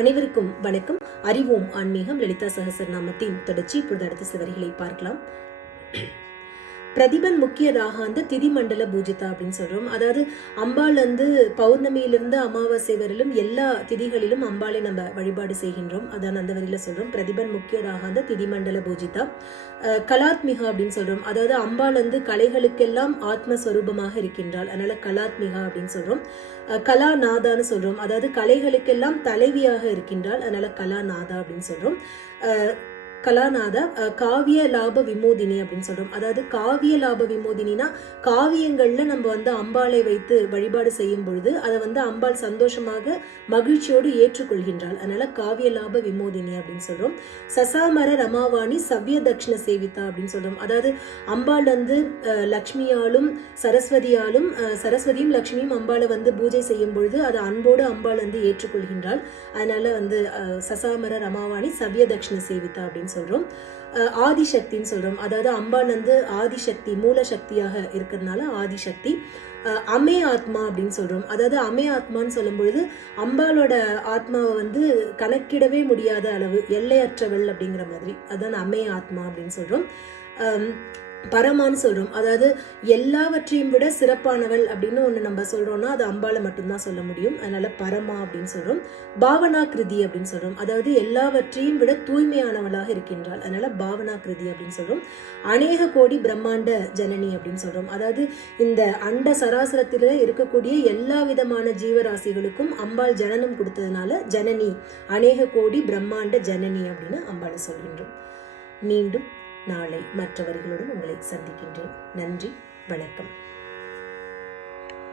அனைவருக்கும் வணக்கம். அறிவோம் ஆன்மீகம் லலிதா சகஸ்ரநாமத்தின் தொடர்ச்சி. இப்பொழுது அடுத்த சில வரிகளை பார்க்கலாம். பிரதிபன் முக்கிய ராகாந்த திதி மண்டல பூஜிதா அப்படின்னு சொல்றோம். அதாவது அம்பாள் பௌர்ணமியிலிருந்து அமாவாசை வரையிலும் எல்லா திதிகளிலும் அம்பாளை நம்ம வழிபாடு செய்கின்றோம். அதான் அந்த வரியில சொல்றோம். பிரதிபன் முக்கிய ராகாந்த திதி மண்டல பூஜிதா. கலாத்மிகா அப்படின்னு சொல்றோம். அதாவது அம்பாள் கலைகளுக்கெல்லாம் ஆத்மஸ்வரூபமாக இருக்கின்றாள். அதனால கலாத்மிகா அப்படின்னு சொல்றோம். கலாநாதான்னு சொல்றோம். அதாவது கலைகளுக்கெல்லாம் தலைவியாக இருக்கின்றாள். அதனால கலாநாதா அப்படின்னு சொல்றோம். கலாநாதா காவிய லாப விமோதினி அப்படின்னு சொல்றோம். அதாவது காவிய லாப விமோதினா காவியங்கள்ல நம்ம அம்பாளை வைத்து வழிபாடு செய்யும் பொழுது அதை அம்பாள் சந்தோஷமாக மகிழ்ச்சியோடு ஏற்றுக்கொள்கின்றாள். அதனால காவிய லாப விமோதினி அப்படின்னு சொல்றோம். சசாமர ரமாவாணி சவ்ய தக்ஷண சேவிதா அப்படின்னு சொல்றோம். அதாவது அம்பாள் லக்ஷ்மியாலும் சரஸ்வதியும் லக்ஷ்மியும் அம்பாளை பூஜை செய்யும் பொழுது அதை அன்போடு அம்பாள் ஏற்றுக்கொள்கின்றாள். அதனால சசாமர ரமாவாணி சவ்ய தக்ஷண சேவிதா அப்படின்னு சொல்றோம். ஆதிசக்தின்னு சொல்றோம். அதாவது அம்பாள் ஆதிசக்தி மூல சக்தியாக இருக்கிறதுனால ஆதிசக்தி. அமே ஆத்மா அப்படின்னு சொல்றோம். அதாவது அமே ஆத்மான்னு சொல்லும் பொழுது அம்பாளோட ஆத்மாவை கணக்கிடவே முடியாத அளவு எல்லையற்றவள் அப்படிங்கிற மாதிரி. அதான் அமே ஆத்மா அப்படின்னு சொல்றோம். பரமான்னு சொல்றோம். அதாவது எல்லாவற்றையும் விட சிறப்பானவள் அப்படின்னு ஒண்ணு நம்ம சொல்றோம்னா அது அம்பாளை மட்டும்தான் சொல்ல முடியும். அதனால பரமா அப்படின்னு சொல்றோம். பாவனா கிருதி அப்படின்னு சொல்றோம். அதாவது எல்லாவற்றையும் விட தூய்மையானவளாக இருக்கின்றாள். அதனால பாவனா கிருதி அப்படின்னு சொல்றோம். அநேக கோடி பிரம்மாண்ட ஜனனி அப்படின்னு சொல்றோம். அதாவது இந்த அண்ட சராசரத்தில இருக்கக்கூடிய எல்லா விதமான ஜீவராசிகளுக்கும் அம்பாள் ஜனனம் கொடுத்ததுனால ஜனனி, அநேக கோடி பிரம்மாண்ட ஜனனி அப்படின்னு அம்பாளை சொல்கின்றோம். மீண்டும் நாளை மற்றவர்களுடன் உங்களை சந்திக்கின்றேன். நன்றி, வணக்கம்.